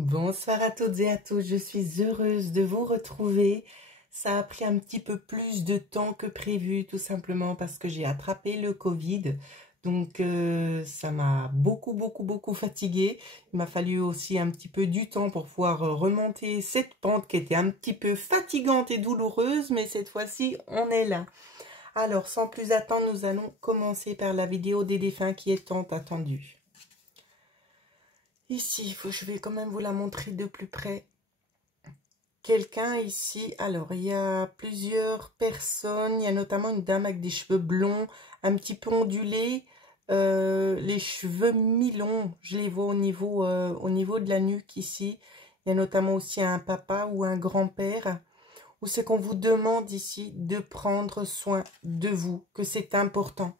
Bonsoir à toutes et à tous, je suis heureuse de vous retrouver. Ça a pris un petit peu plus de temps que prévu, tout simplement parce que j'ai attrapé le Covid. Donc ça m'a beaucoup fatiguée. Il m'a fallu aussi un petit peu du temps pour pouvoir remonter cette pente qui était un petit peu fatigante et douloureuse, mais cette fois-ci, on est là. Alors, sans plus attendre, nous allons commencer par la vidéo des défunts qui est tant attendue. Ici, je vais quand même vous la montrer de plus près. Quelqu'un ici, alors il y a plusieurs personnes, il y a notamment une dame avec des cheveux blonds, un petit peu ondulés, les cheveux mi-longs, je les vois au niveau de la nuque ici. Il y a notamment aussi un papa ou un grand-père, où c'est qu'on vous demande ici de prendre soin de vous, que c'est important.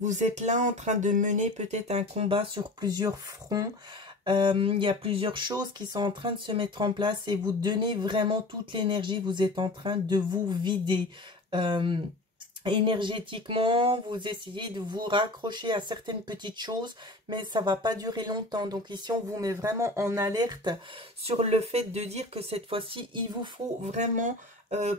Vous êtes là en train de mener peut-être un combat sur plusieurs fronts. Il y a plusieurs choses qui sont en train de se mettre en place et vous donnez vraiment toute l'énergie. Vous êtes en train de vous vider énergétiquement. Vous essayez de vous raccrocher à certaines petites choses, mais ça va pas durer longtemps. Donc ici, on vous met vraiment en alerte sur le fait de dire que cette fois-ci, il vous faut vraiment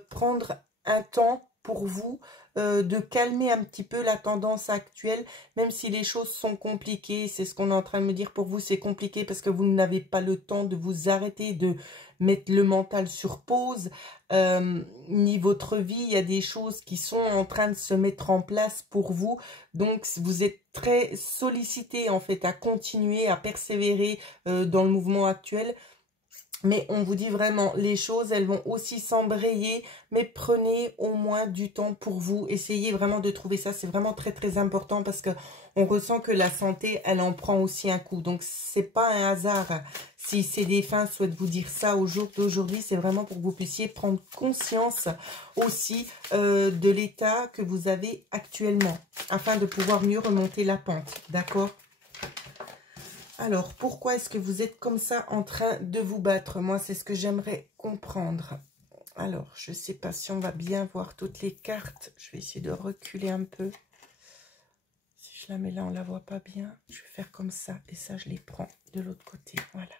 prendre un temps pour vous, de calmer un petit peu la tendance actuelle, même si les choses sont compliquées. C'est ce qu'on est en train de me dire pour vous, c'est compliqué parce que vous n'avez pas le temps de vous arrêter, de mettre le mental sur pause. Ni votre vie, il y a des choses qui sont en train de se mettre en place pour vous. Donc, vous êtes très sollicité en fait à continuer, à persévérer dans le mouvement actuel. Mais on vous dit vraiment, les choses, elles vont aussi s'embrayer, mais prenez au moins du temps pour vous. Essayez vraiment de trouver ça, c'est vraiment très important parce que on ressent que la santé, elle en prend aussi un coup. Donc, c'est pas un hasard si ces défunts souhaitent vous dire ça au jour d'aujourd'hui. C'est vraiment pour que vous puissiez prendre conscience aussi de l'état que vous avez actuellement, afin de pouvoir mieux remonter la pente, d'accord ? Alors, pourquoi est-ce que vous êtes comme ça en train de vous battre? Moi, c'est ce que j'aimerais comprendre. Alors, je ne sais pas si on va bien voir toutes les cartes. Je vais essayer de reculer un peu. Si je la mets là, on ne la voit pas bien. Je vais faire comme ça. Et ça, je les prends de l'autre côté. Voilà.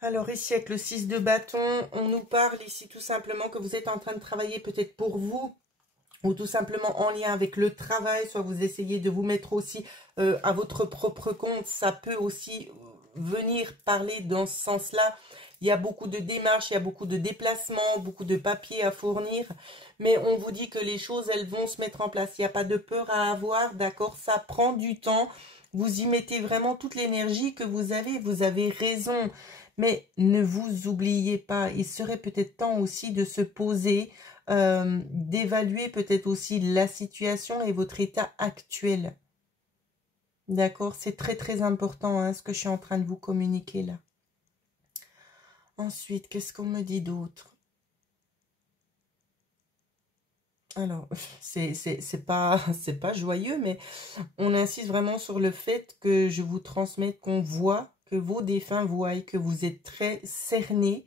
Alors, ici, avec le 6 de bâton, on nous parle ici tout simplement que vous êtes en train de travailler peut-être pour vous, ou tout simplement en lien avec le travail, soit vous essayez de vous mettre aussi à votre propre compte, ça peut aussi venir parler dans ce sens-là. Il y a beaucoup de démarches, il y a beaucoup de déplacements, beaucoup de papiers à fournir, mais on vous dit que les choses, elles vont se mettre en place. Il n'y a pas de peur à avoir, d'accord? Ça prend du temps, vous y mettez vraiment toute l'énergie que vous avez raison, mais ne vous oubliez pas, il serait peut-être temps aussi de se poser, d'évaluer peut-être aussi la situation et votre état actuel. D'accord? C'est très important hein, ce que je suis en train de vous communiquer là. Ensuite, qu'est-ce qu'on me dit d'autre? Alors, c'est pas joyeux, mais on insiste vraiment sur le fait que je vous transmette, qu'on voit, que vos défunts voient, que vous êtes très cernés.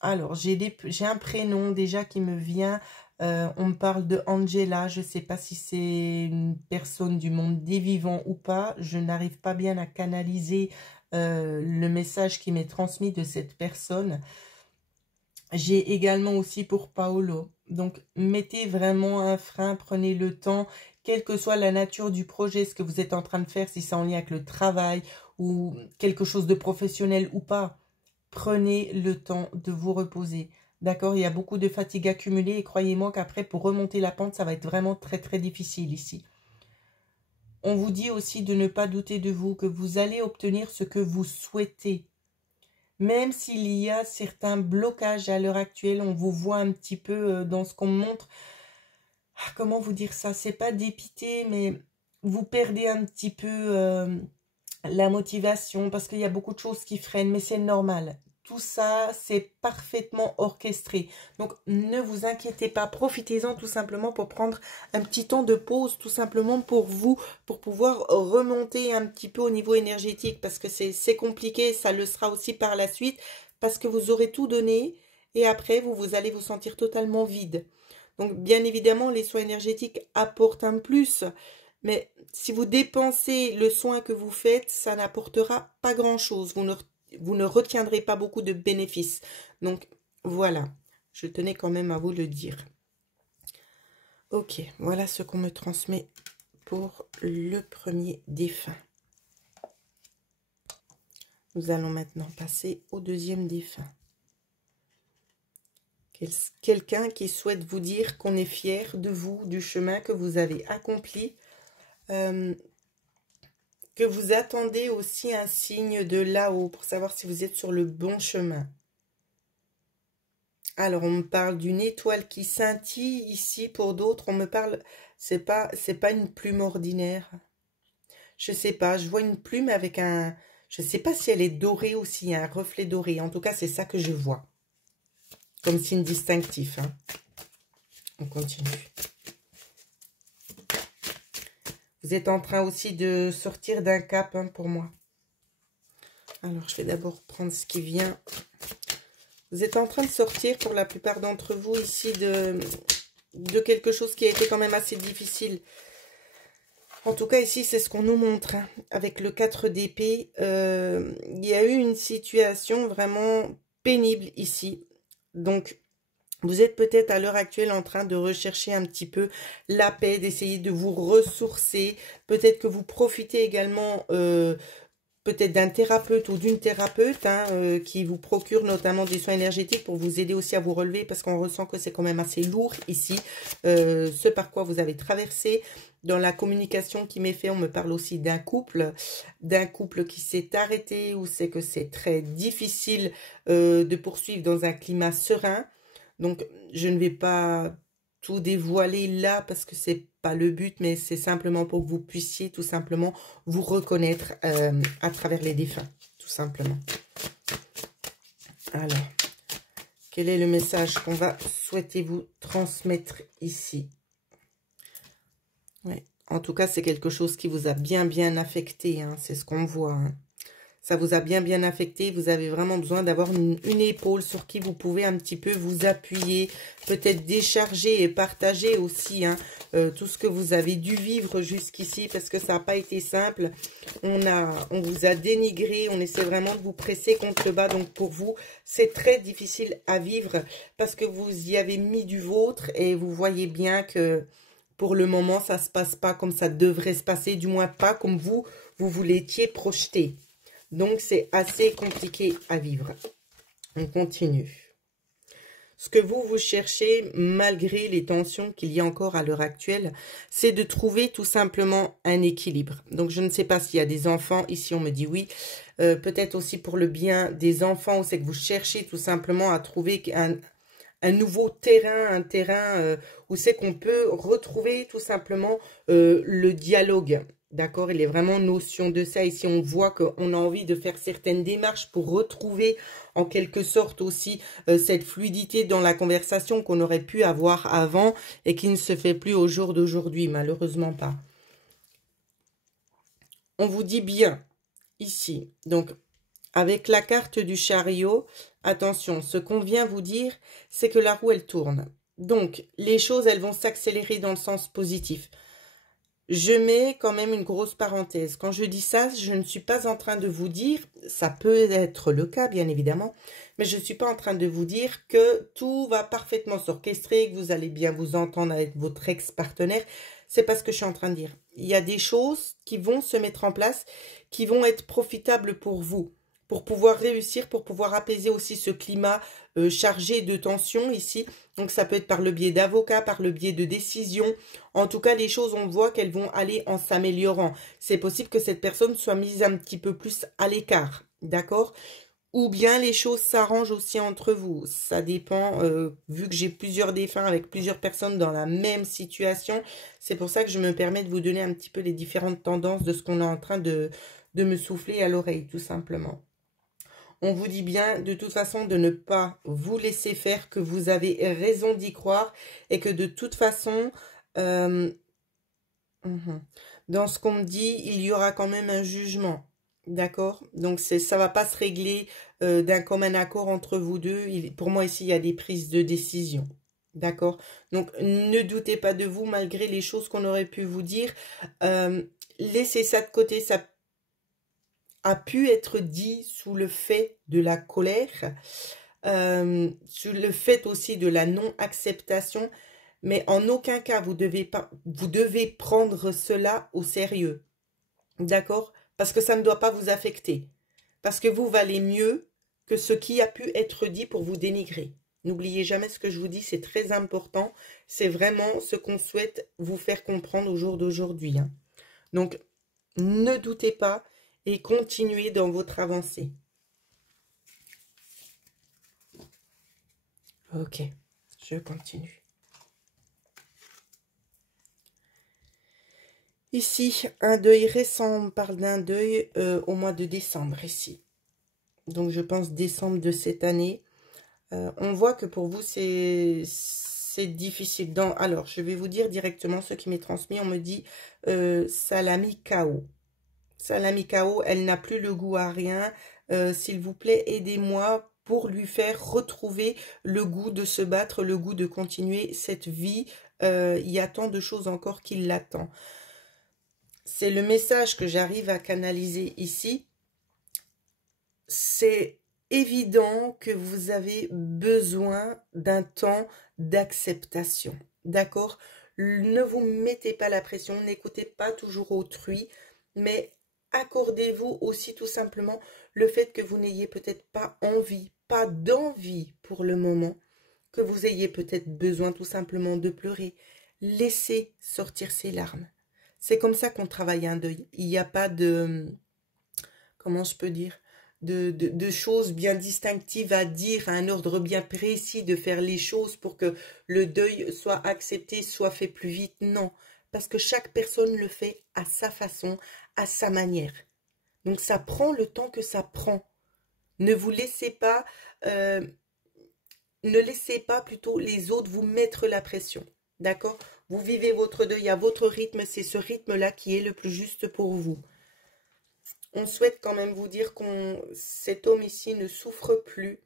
Alors, j'ai un prénom déjà qui me vient. On me parle de Angela. Je ne sais pas si c'est une personne du monde des vivants ou pas. Je n'arrive pas bien à canaliser le message qui m'est transmis de cette personne. J'ai également aussi pour Paolo. Donc, mettez vraiment un frein, prenez le temps, quelle que soit la nature du projet, ce que vous êtes en train de faire, si c'est en lien avec le travail ou quelque chose de professionnel ou pas. Prenez le temps de vous reposer. D'accord? Il y a beaucoup de fatigue accumulée et croyez-moi qu'après, pour remonter la pente, ça va être vraiment très difficile ici. On vous dit aussi de ne pas douter de vous, que vous allez obtenir ce que vous souhaitez. Même s'il y a certains blocages à l'heure actuelle, on vous voit un petit peu dans ce qu'on montre. Comment vous dire ça? C'est pas dépité, mais vous perdez un petit peu la motivation parce qu'il y a beaucoup de choses qui freinent, mais c'est normal. Tout ça, c'est parfaitement orchestré. Donc, ne vous inquiétez pas. Profitez-en tout simplement pour prendre un petit temps de pause, tout simplement pour vous, pour pouvoir remonter un petit peu au niveau énergétique. Parce que c'est compliqué, ça le sera aussi par la suite. Parce que vous aurez tout donné et après, vous allez vous sentir totalement vide. Donc, bien évidemment, les soins énergétiques apportent un plus. Mais si vous dépensez le soin que vous faites, ça n'apportera pas grand-chose. Vous ne retiendrez pas beaucoup de bénéfices. Donc, voilà. Je tenais quand même à vous le dire. Ok, voilà ce qu'on me transmet pour le premier défunt. Nous allons maintenant passer au deuxième défunt. Quelqu'un qui souhaite vous dire qu'on est fier de vous, du chemin que vous avez accompli, que vous attendez aussi un signe de là-haut pour savoir si vous êtes sur le bon chemin. Alors, on me parle d'une étoile qui scintille ici. Pour d'autres, on me parle, c'est pas une plume ordinaire. Je sais pas, je vois une plume avec un, je sais pas si elle est dorée ou s'il y a un reflet doré. En tout cas, c'est ça que je vois. Comme signe distinctif. Hein. On continue. Vous êtes en train aussi de sortir d'un cap hein, pour moi. Alors, je vais d'abord prendre ce qui vient. Vous êtes en train de sortir, pour la plupart d'entre vous, ici, de quelque chose qui a été quand même assez difficile. En tout cas, ici, c'est ce qu'on nous montre. Hein. Avec le 4 d'épée, il y a eu une situation vraiment pénible ici. Donc, vous êtes peut-être à l'heure actuelle en train de rechercher un petit peu la paix, d'essayer de vous ressourcer. Peut-être que vous profitez également peut-être d'un thérapeute ou d'une thérapeute hein, qui vous procure notamment des soins énergétiques pour vous aider aussi à vous relever parce qu'on ressent que c'est quand même assez lourd ici, ce par quoi vous avez traversé. Dans la communication qui m'est faite, on me parle aussi d'un couple qui s'est arrêté ou c'est que c'est très difficile de poursuivre dans un climat serein. Donc, je ne vais pas tout dévoiler là parce que c'est pas le but, mais c'est simplement pour que vous puissiez tout simplement vous reconnaître à travers les défunts, tout simplement. Alors, quel est le message qu'on va souhaiter vous transmettre ici? Ouais. En tout cas, c'est quelque chose qui vous a bien affecté, hein, c'est ce qu'on voit. Hein. Ça vous a bien affecté. Vous avez vraiment besoin d'avoir une épaule sur qui vous pouvez un petit peu vous appuyer. Peut-être décharger et partager aussi hein, tout ce que vous avez dû vivre jusqu'ici. Parce que ça n'a pas été simple. On vous a dénigré. On essaie vraiment de vous presser contre le bas. Donc pour vous, c'est très difficile à vivre. Parce que vous y avez mis du vôtre. Et vous voyez bien que pour le moment, ça ne se passe pas comme ça devrait se passer. Du moins pas comme vous l'étiez projeté. Donc, c'est assez compliqué à vivre. On continue. Ce que vous cherchez, malgré les tensions qu'il y a encore à l'heure actuelle, c'est de trouver tout simplement un équilibre. Donc, je ne sais pas s'il y a des enfants. Ici, on me dit oui. Peut-être aussi pour le bien des enfants, c'est que vous cherchez tout simplement à trouver un nouveau terrain, un terrain où c'est qu'on peut retrouver tout simplement le dialogue. D'accord, il est vraiment notion de ça. Ici, on voit qu'on a envie de faire certaines démarches pour retrouver en quelque sorte aussi cette fluidité dans la conversation qu'on aurait pu avoir avant et qui ne se fait plus au jour d'aujourd'hui, malheureusement pas. On vous dit bien ici, donc avec la carte du chariot, attention, ce qu'on vient vous dire, c'est que la roue, elle tourne. Donc, les choses, elles vont s'accélérer dans le sens positif. Je mets quand même une grosse parenthèse. Quand je dis ça, je ne suis pas en train de vous dire, ça peut être le cas bien évidemment, mais je ne suis pas en train de vous dire que tout va parfaitement s'orchestrer, que vous allez bien vous entendre avec votre ex-partenaire. C'est pas ce que je suis en train de dire. Il y a des choses qui vont se mettre en place, qui vont être profitables pour vous, pour pouvoir réussir, pour pouvoir apaiser aussi ce climat chargé de tension ici. Donc ça peut être par le biais d'avocats, par le biais de décisions. En tout cas, les choses, on voit qu'elles vont aller en s'améliorant. C'est possible que cette personne soit mise un petit peu plus à l'écart, d'accord? Ou bien les choses s'arrangent aussi entre vous. Ça dépend, vu que j'ai plusieurs défunts avec plusieurs personnes dans la même situation. C'est pour ça que je me permets de vous donner un petit peu les différentes tendances de ce qu'on est en train de me souffler à l'oreille, tout simplement. On vous dit bien, de toute façon, de ne pas vous laisser faire, que vous avez raison d'y croire et que de toute façon, dans ce qu'on me dit, il y aura quand même un jugement. D'accord? Donc, ça va pas se régler d'un commun accord entre vous deux. Pour moi, ici, il y a des prises de décision. D'accord? Donc, ne doutez pas de vous malgré les choses qu'on aurait pu vous dire. Laissez ça de côté, ça a pu être dit sous le fait de la colère, sous le fait aussi de la non-acceptation, mais en aucun cas vous devez prendre cela au sérieux, d'accord? Parce que ça ne doit pas vous affecter, parce que vous valez mieux que ce qui a pu être dit pour vous dénigrer. N'oubliez jamais ce que je vous dis, c'est très important, c'est vraiment ce qu'on souhaite vous faire comprendre au jour d'aujourd'hui, hein. Donc, ne doutez pas et continuez dans votre avancée. Ok, je continue. Ici, un deuil récent, on parle d'un deuil au mois de décembre ici. Donc, je pense décembre de cette année. On voit que pour vous, c'est difficile. Alors, je vais vous dire directement ce qui m'est transmis. On me dit ça l'a mis KO. Ça l'a mis KO, elle n'a plus le goût à rien. S'il vous plaît, aidez-moi pour lui faire retrouver le goût de se battre, le goût de continuer cette vie. Il y a tant de choses encore qui l'attendent. C'est le message que j'arrive à canaliser ici. C'est évident que vous avez besoin d'un temps d'acceptation. D'accord? Ne vous mettez pas la pression, n'écoutez pas toujours autrui, mais accordez-vous aussi tout simplement le fait que vous n'ayez peut-être pas envie, pas d'envie pour le moment, que vous ayez peut-être besoin tout simplement de pleurer. Laissez sortir ces larmes. C'est comme ça qu'on travaille un deuil. Il n'y a pas de... Comment je peux dire? De choses bien distinctives à dire, à un ordre bien précis, de faire les choses pour que le deuil soit accepté, soit fait plus vite. Non, parce que chaque personne le fait à sa façon, à sa manière. Donc ça prend le temps que ça prend. Ne vous laissez pas, ne laissez pas plutôt les autres vous mettre la pression. D'accord? Vous vivez votre deuil à votre rythme, c'est ce rythme-là qui est le plus juste pour vous. On souhaite quand même vous dire cet homme ici ne souffre plus,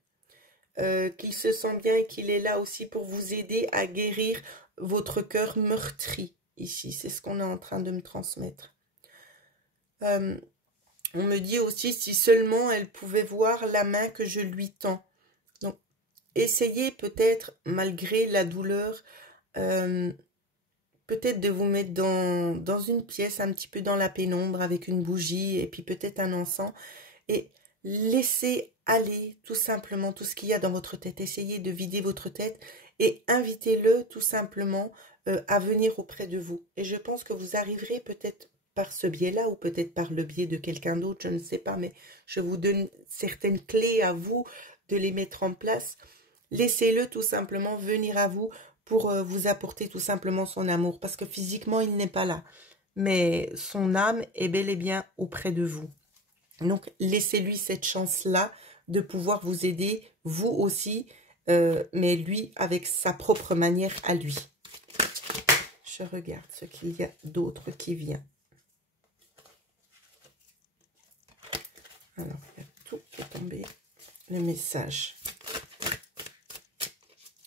qu'il se sent bien et qu'il est là aussi pour vous aider à guérir votre cœur meurtri. Ici, c'est ce qu'on est en train de me transmettre. On me dit aussi si seulement elle pouvait voir la main que je lui tends. Donc, essayez peut-être, malgré la douleur, peut-être de vous mettre dans une pièce un petit peu dans la pénombre avec une bougie et puis peut-être un encens et laissez aller tout simplement tout ce qu'il y a dans votre tête. Essayez de vider votre tête et invitez-le tout simplement à venir auprès de vous. Et je pense que vous arriverez peut-être par ce biais-là ou peut-être par le biais de quelqu'un d'autre, je ne sais pas, mais je vous donne certaines clés à vous de les mettre en place. Laissez-le tout simplement venir à vous pour vous apporter tout simplement son amour, parce que physiquement, il n'est pas là. Mais son âme est bel et bien auprès de vous. Donc, laissez-lui cette chance-là de pouvoir vous aider, vous aussi, mais lui avec sa propre manière à lui. Je regarde ce qu'il y a d'autre qui vient. Alors, il y a tout qui est tombé. Le message.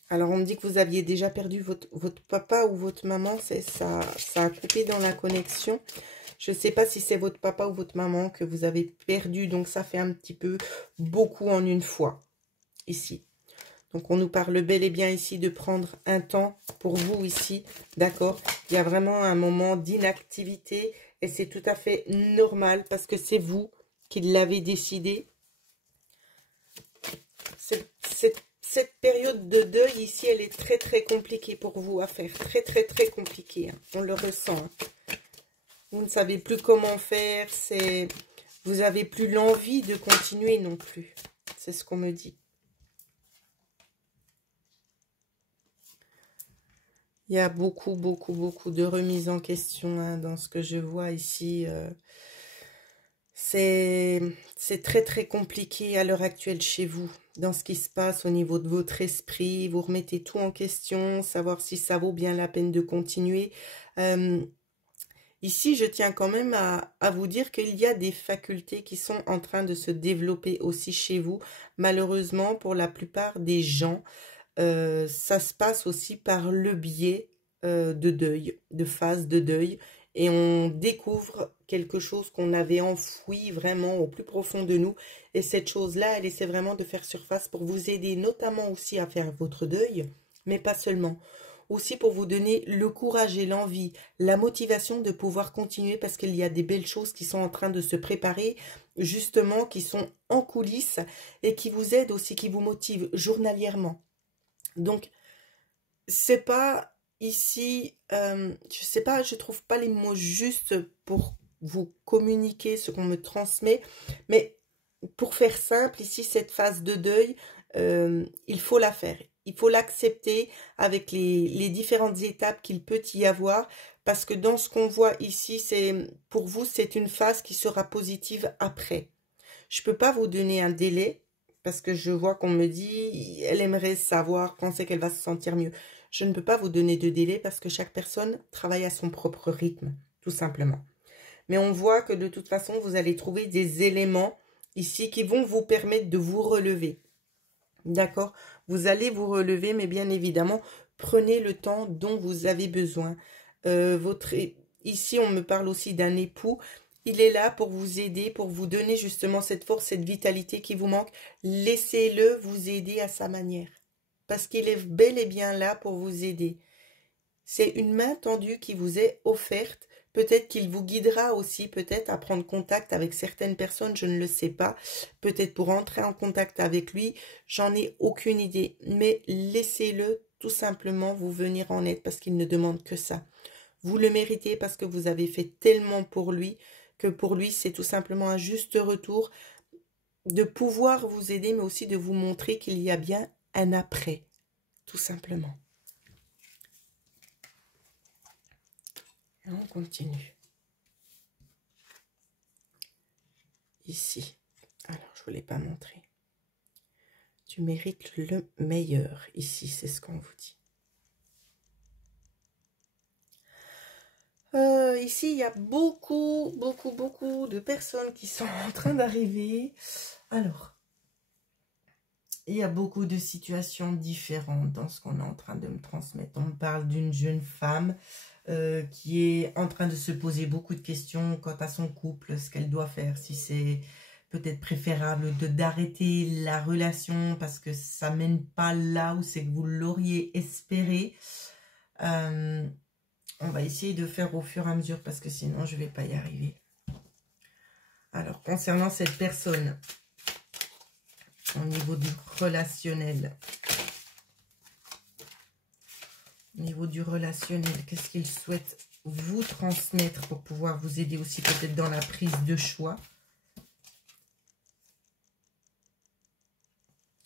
Alors, on me dit que vous aviez déjà perdu votre papa ou votre maman. Ça a coupé dans la connexion. Je ne sais pas si c'est votre papa ou votre maman que vous avez perdu. Donc, ça fait un petit peu beaucoup en une fois. Ici. Donc, on nous parle bel et bien ici de prendre un temps pour vous ici. D'accord? Il y a vraiment un moment d'inactivité. Et c'est tout à fait normal parce que c'est vous qui l'avez décidé. Cette période de deuil ici, elle est très très compliquée pour vous à faire. Très très très compliquée. Hein. On le ressent. Hein. Vous ne savez plus comment faire. Vous n'avez plus l'envie de continuer non plus. C'est ce qu'on me dit. Il y a beaucoup de remises en question hein, dans ce que je vois ici. C'est très très compliqué à l'heure actuelle chez vous, dans ce qui se passe au niveau de votre esprit. Vous remettez tout en question, savoir si ça vaut bien la peine de continuer. Ici, je tiens quand même à vous dire qu'il y a des facultés qui sont en train de se développer aussi chez vous. Malheureusement, pour la plupart des gens, ça se passe aussi par le biais de deuil, de phase de deuil. Et on découvre quelque chose qu'on avait enfoui vraiment au plus profond de nous. Et cette chose-là, elle essaie vraiment de faire surface pour vous aider, notamment aussi à faire votre deuil, mais pas seulement. Aussi pour vous donner le courage et l'envie, la motivation de pouvoir continuer parce qu'il y a des belles choses qui sont en train de se préparer, justement, qui sont en coulisses et qui vous aident aussi, qui vous motivent journalièrement. Donc, c'est pas ici, je sais pas, je trouve pas les mots justes pour vous communiquer ce qu'on me transmet, mais pour faire simple, ici, cette phase de deuil, il faut la faire. Il faut l'accepter avec les différentes étapes qu'il peut y avoir, parce que dans ce qu'on voit ici, pour vous, c'est une phase qui sera positive après. Je peux pas vous donner un délai, parce que je vois qu'on me dit, elle aimerait savoir quand c'est qu'elle va se sentir mieux. Je ne peux pas vous donner de délai parce que chaque personne travaille à son propre rythme, tout simplement. Mais on voit que de toute façon, vous allez trouver des éléments ici qui vont vous permettre de vous relever. D'accord? Vous allez vous relever, mais bien évidemment, prenez le temps dont vous avez besoin. Ici, on me parle aussi d'un époux. Il est là pour vous aider, pour vous donner justement cette force, cette vitalité qui vous manque. Laissez-le vous aider à sa manière. Parce qu'il est bel et bien là pour vous aider. C'est une main tendue qui vous est offerte. Peut-être qu'il vous guidera aussi, peut-être à prendre contact avec certaines personnes, je ne le sais pas. Peut-être pour entrer en contact avec lui, j'en ai aucune idée. Mais laissez-le tout simplement vous venir en aide parce qu'il ne demande que ça. Vous le méritez parce que vous avez fait tellement pour lui que pour lui, c'est tout simplement un juste retour de pouvoir vous aider, mais aussi de vous montrer qu'il y a bien un après, tout simplement. On continue. Ici. Alors, je ne vous l'ai pas montré. Tu mérites le meilleur. Ici, c'est ce qu'on vous dit. Ici, il y a beaucoup de personnes qui sont en train d'arriver. Alors, il y a beaucoup de situations différentes dans ce qu'on est en train de me transmettre. On parle d'une jeune femme qui est en train de se poser beaucoup de questions quant à son couple, ce qu'elle doit faire, si c'est peut-être préférable d'arrêter la relation parce que ça mène pas là où c'est que vous l'auriez espéré. On va essayer de faire au fur et à mesure parce que sinon je vais pas y arriver. Alors, concernant cette personne, au niveau du relationnel, qu'est-ce qu'il souhaite vous transmettre pour pouvoir vous aider aussi peut-être dans la prise de choix?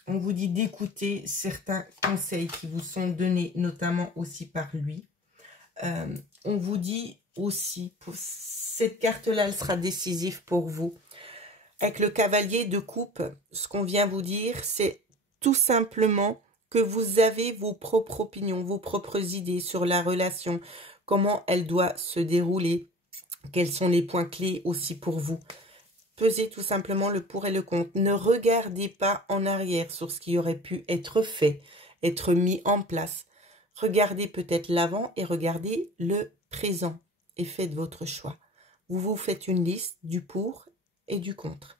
On vous dit d'écouter certains conseils qui vous sont donnés, notamment aussi par lui. On vous dit aussi, pour cette carte-là, elle sera décisive pour vous. Avec le cavalier de coupe, ce qu'on vient vous dire, c'est tout simplement que vous avez vos propres opinions, vos propres idées sur la relation, comment elle doit se dérouler, quels sont les points clés aussi pour vous. Pesez tout simplement le pour et le contre. Ne regardez pas en arrière sur ce qui aurait pu être fait, être mis en place. Regardez peut-être l'avant et regardez le présent et faites votre choix. Vous vous faites une liste du pour et du contre.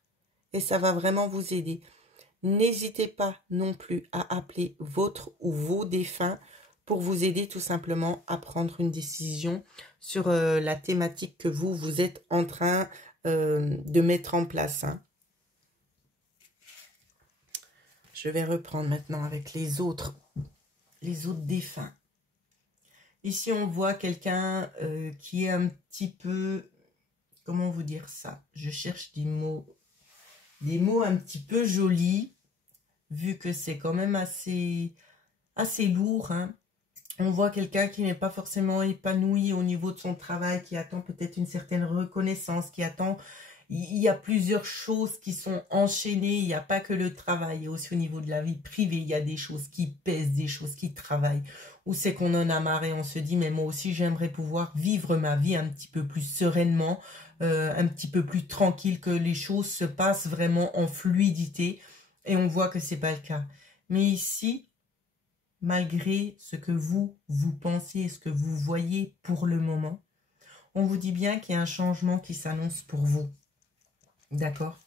Et ça va vraiment vous aider. N'hésitez pas non plus à appeler votre ou vos défunts pour vous aider tout simplement à prendre une décision sur la thématique que vous êtes en train de mettre en place. Hein. Je vais reprendre maintenant avec les autres défunts. Ici, on voit quelqu'un qui est un petit peu... Comment vous dire ça? Je cherche des mots un petit peu jolis, vu que c'est quand même assez lourd. Hein. On voit quelqu'un qui n'est pas forcément épanoui au niveau de son travail, qui attend peut-être une certaine reconnaissance, qui attend... Il y a plusieurs choses qui sont enchaînées, il n'y a pas que le travail, il y a aussi au niveau de la vie privée, il y a des choses qui pèsent, des choses qui travaillent. Ou c'est qu'on en a marre et on se dit, mais moi aussi j'aimerais pouvoir vivre ma vie un petit peu plus sereinement, un petit peu plus tranquille, que les choses se passent vraiment en fluidité. Et on voit que c'est pas le cas. Mais ici... malgré ce que vous pensez et ce que vous voyez pour le moment. On vous dit bien qu'il y a un changement qui s'annonce pour vous. D'accord?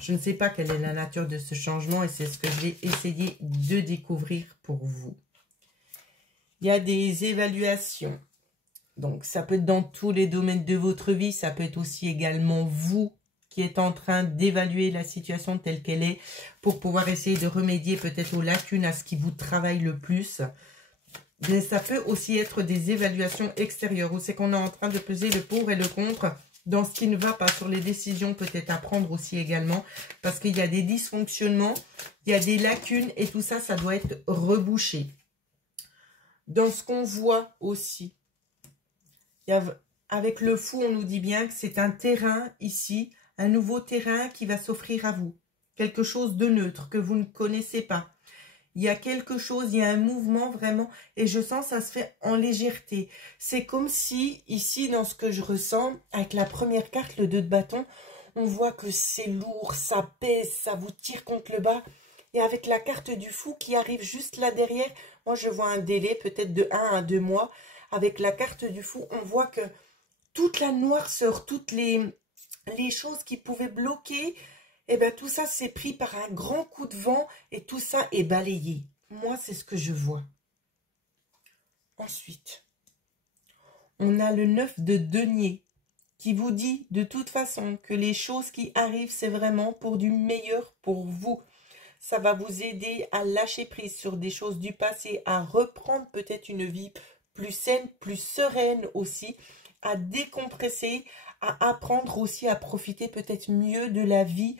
Je ne sais pas quelle est la nature de ce changement et c'est ce que j'ai essayé de découvrir pour vous. Il y a des évaluations. Donc, ça peut être dans tous les domaines de votre vie. Ça peut être aussi également vous qui êtes en train d'évaluer la situation telle qu'elle est pour pouvoir essayer de remédier peut-être aux lacunes, à ce qui vous travaille le plus. Mais ça peut aussi être des évaluations extérieures où c'est qu'on est en train de peser le pour et le contre dans ce qui ne va pas, sur les décisions peut-être à prendre aussi également, parce qu'il y a des dysfonctionnements, il y a des lacunes et tout ça, ça doit être rebouché. Dans ce qu'on voit aussi, avec le fou, on nous dit bien que c'est un terrain ici, un nouveau terrain qui va s'offrir à vous. Quelque chose de neutre que vous ne connaissez pas. Il y a quelque chose, il y a un mouvement vraiment, et je sens ça se fait en légèreté. C'est comme si, ici, dans ce que je ressens, avec la première carte, le 2 de bâton, on voit que c'est lourd, ça pèse, ça vous tire contre le bas. Et avec la carte du fou qui arrive juste là derrière, moi je vois un délai peut-être de 1 à 2 mois. Avec la carte du fou, on voit que toute la noirceur, toutes les choses qui pouvaient bloquer, et bien tout ça s'est pris par un grand coup de vent et tout ça est balayé. Moi, c'est ce que je vois. Ensuite, on a le 9 de denier qui vous dit de toute façon que les choses qui arrivent, c'est vraiment pour du meilleur pour vous. Ça va vous aider à lâcher prise sur des choses du passé, à reprendre peut-être une vie plus saine, plus sereine aussi, à décompresser, à apprendre aussi à profiter peut-être mieux de la vie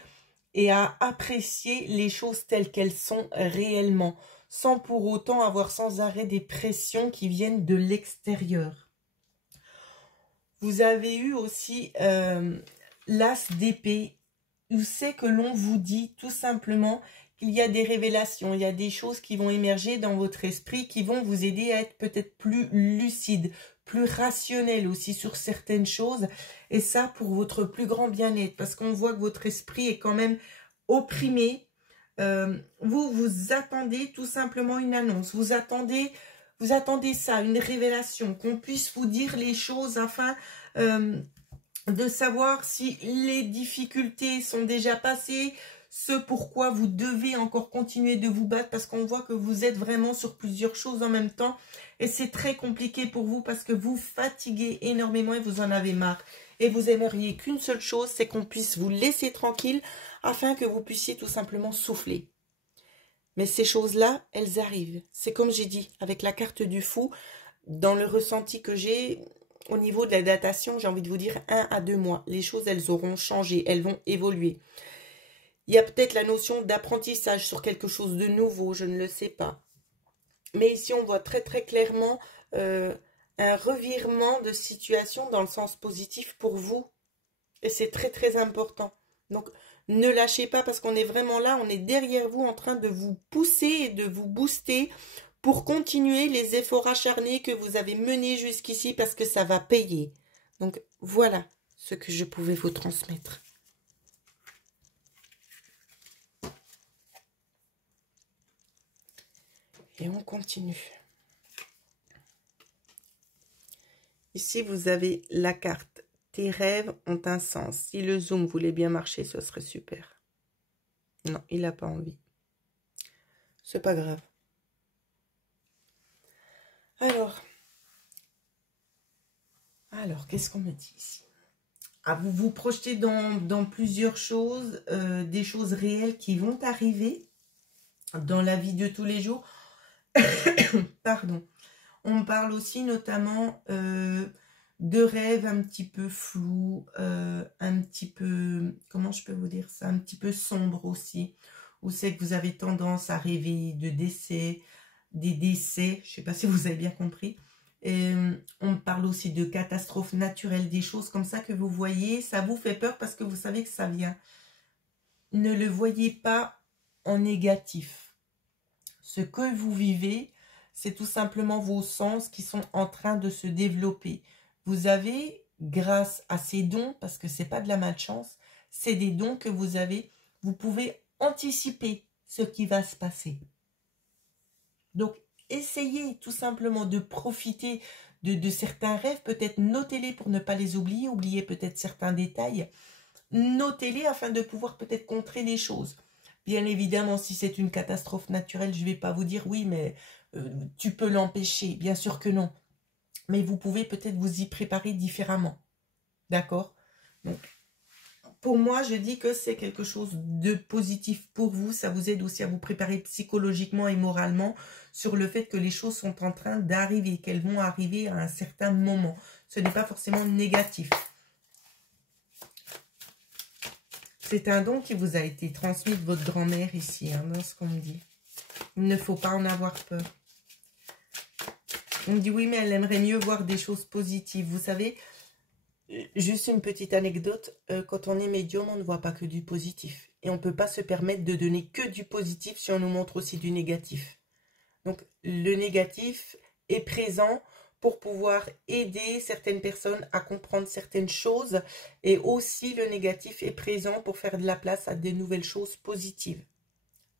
et à apprécier les choses telles qu'elles sont réellement, sans pour autant avoir sans arrêt des pressions qui viennent de l'extérieur. Vous avez eu aussi l'as d'épée, où c'est que l'on vous dit tout simplement qu'il y a des révélations, il y a des choses qui vont émerger dans votre esprit, qui vont vous aider à être peut-être plus lucide, plus rationnel aussi sur certaines choses, et ça pour votre plus grand bien-être, parce qu'on voit que votre esprit est quand même opprimé. Vous attendez tout simplement une annonce, vous attendez ça, une révélation, qu'on puisse vous dire les choses afin de savoir si les difficultés sont déjà passées, ce pourquoi vous devez encore continuer de vous battre, parce qu'on voit que vous êtes vraiment sur plusieurs choses en même temps et c'est très compliqué pour vous parce que vous fatiguez énormément et vous en avez marre. Et vous aimeriez qu'une seule chose, c'est qu'on puisse vous laisser tranquille afin que vous puissiez tout simplement souffler. Mais ces choses-là, elles arrivent. C'est comme j'ai dit, avec la carte du fou, dans le ressenti que j'ai, au niveau de la datation, j'ai envie de vous dire 1 à 2 mois. Les choses, elles auront changé, elles vont évoluer. Il y a peut-être la notion d'apprentissage sur quelque chose de nouveau, je ne le sais pas. Mais ici, on voit très très clairement un revirement de situation dans le sens positif pour vous. Et c'est très très important. Donc, ne lâchez pas parce qu'on est vraiment là, on est derrière vous en train de vous pousser et de vous booster pour continuer les efforts acharnés que vous avez menés jusqu'ici parce que ça va payer. Donc, voilà ce que je pouvais vous transmettre. Et on continue. Ici, vous avez la carte. Tes rêves ont un sens. Si le zoom voulait bien marcher, ce serait super. Non, il n'a pas envie. C'est pas grave. Alors, qu'est-ce qu'on me dit ici? Vous vous projetez dans plusieurs choses, des choses réelles qui vont arriver dans la vie de tous les jours. Pardon. On parle aussi notamment de rêves un petit peu flous, un petit peu, comment je peux vous dire ça, un petit peu sombre aussi, où c'est que vous avez tendance à rêver de décès, des décès, je ne sais pas si vous avez bien compris. Et on parle aussi de catastrophes naturelles, des choses comme ça que vous voyez, ça vous fait peur parce que vous savez que ça vient. Ne le voyez pas en négatif. Ce que vous vivez, c'est tout simplement vos sens qui sont en train de se développer. Vous avez, grâce à ces dons, parce que ce n'est pas de la malchance, c'est des dons que vous avez, vous pouvez anticiper ce qui va se passer. Donc, essayez tout simplement de profiter de certains rêves. Peut-être notez-les pour ne pas les oublier. Oubliez peut-être certains détails. Notez-les afin de pouvoir peut-être contrer les choses. Bien évidemment, si c'est une catastrophe naturelle, je ne vais pas vous dire oui, mais tu peux l'empêcher. Bien sûr que non. Mais vous pouvez peut-être vous y préparer différemment. D'accord? Donc, pour moi, je dis que c'est quelque chose de positif pour vous. Ça vous aide aussi à vous préparer psychologiquement et moralement sur le fait que les choses sont en train d'arriver, qu'elles vont arriver à un certain moment. Ce n'est pas forcément négatif. C'est un don qui vous a été transmis de votre grand-mère ici, hein, dans ce qu'on me dit. Il ne faut pas en avoir peur. On me dit oui, mais elle aimerait mieux voir des choses positives. Vous savez, juste une petite anecdote, quand on est médium, on ne voit pas que du positif. Et on ne peut pas se permettre de donner que du positif si on nous montre aussi du négatif. Donc, le négatif est présent pour pouvoir aider certaines personnes à comprendre certaines choses. Et aussi, le négatif est présent pour faire de la place à des nouvelles choses positives.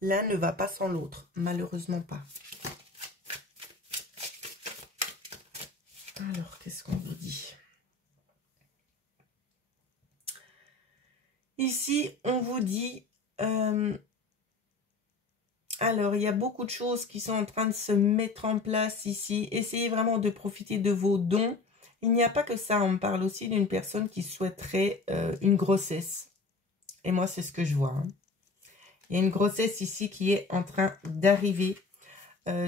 L'un ne va pas sans l'autre, malheureusement pas. Alors, qu'est-ce qu'on vous dit? Ici, on vous dit... alors, il y a beaucoup de choses qui sont en train de se mettre en place ici. Essayez vraiment de profiter de vos dons. Il n'y a pas que ça. On me parle aussi d'une personne qui souhaiterait une grossesse. Et moi, c'est ce que je vois. Hein. Il y a une grossesse ici qui est en train d'arriver.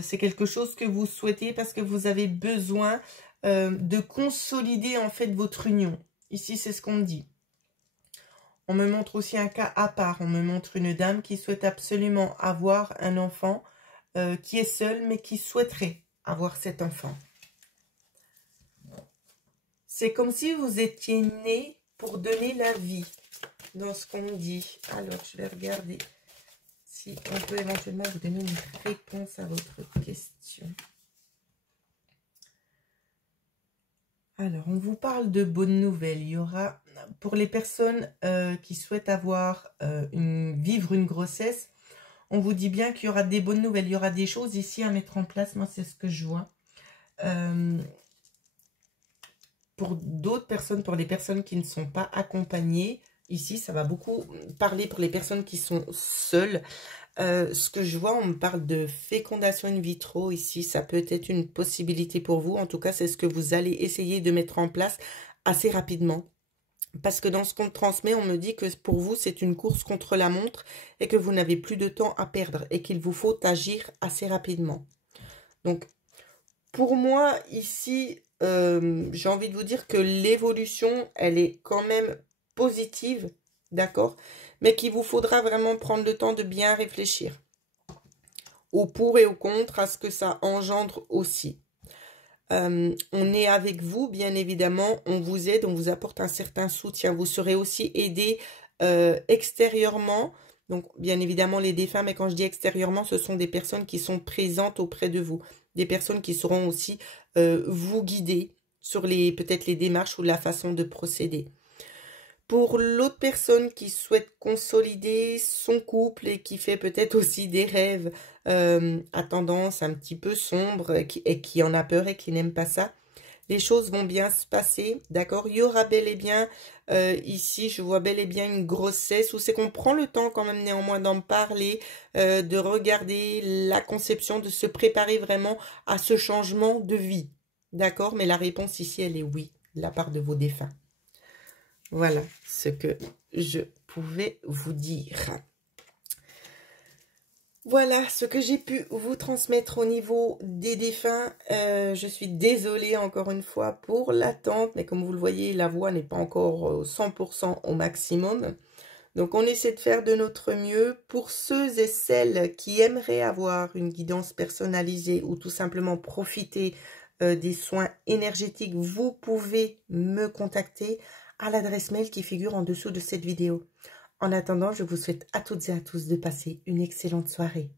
C'est quelque chose que vous souhaitez parce que vous avez besoin de consolider en fait votre union. Ici, c'est ce qu'on me dit. On me montre aussi un cas à part. On me montre une dame qui souhaite absolument avoir un enfant, qui est seule, mais qui souhaiterait avoir cet enfant. C'est comme si vous étiez né pour donner la vie, dans ce qu'on me dit. Alors, je vais regarder si on peut éventuellement vous donner une réponse à votre question. Alors, on vous parle de bonnes nouvelles. Il y aura, pour les personnes qui souhaitent vivre une grossesse, on vous dit bien qu'il y aura des bonnes nouvelles. Il y aura des choses ici à mettre en place. Moi, c'est ce que je vois. Pour d'autres personnes, pour les personnes qui ne sont pas accompagnées, ici, ça va beaucoup parler pour les personnes qui sont seules. Ce que je vois, on me parle de fécondation in vitro ici. Ça peut être une possibilité pour vous. En tout cas, c'est ce que vous allez essayer de mettre en place assez rapidement. Parce que dans ce qu'on transmet, on me dit que pour vous, c'est une course contre la montre et que vous n'avez plus de temps à perdre et qu'il vous faut agir assez rapidement. Donc, pour moi, ici, j'ai envie de vous dire que l'évolution, elle est quand même positive, d'accord? Mais qu'il vous faudra vraiment prendre le temps de bien réfléchir au pour et au contre, à ce que ça engendre aussi. On est avec vous, bien évidemment, on vous aide, on vous apporte un certain soutien. Vous serez aussi aidé extérieurement, donc bien évidemment les défunts, mais quand je dis extérieurement, ce sont des personnes qui sont présentes auprès de vous, des personnes qui sauront aussi vous guider sur peut-être les démarches ou la façon de procéder. Pour l'autre personne qui souhaite consolider son couple et qui fait peut-être aussi des rêves à tendance un petit peu sombre et qui en a peur et qui n'aime pas ça, les choses vont bien se passer, d'accord? Il y aura bel et bien, ici, je vois bel et bien une grossesse où c'est qu'on prend le temps quand même néanmoins d'en parler, de regarder la conception, de se préparer vraiment à ce changement de vie, d'accord? Mais la réponse ici, elle est oui, de la part de vos défunts. Voilà ce que je pouvais vous dire. Voilà ce que j'ai pu vous transmettre au niveau des défunts. Je suis désolée encore une fois pour l'attente, mais comme vous le voyez, la voix n'est pas encore 100% au maximum. Donc on essaie de faire de notre mieux. Pour ceux et celles qui aimeraient avoir une guidance personnalisée ou tout simplement profiter des soins énergétiques, vous pouvez me contacter à l'adresse mail qui figure en dessous de cette vidéo. En attendant, je vous souhaite à toutes et à tous de passer une excellente soirée.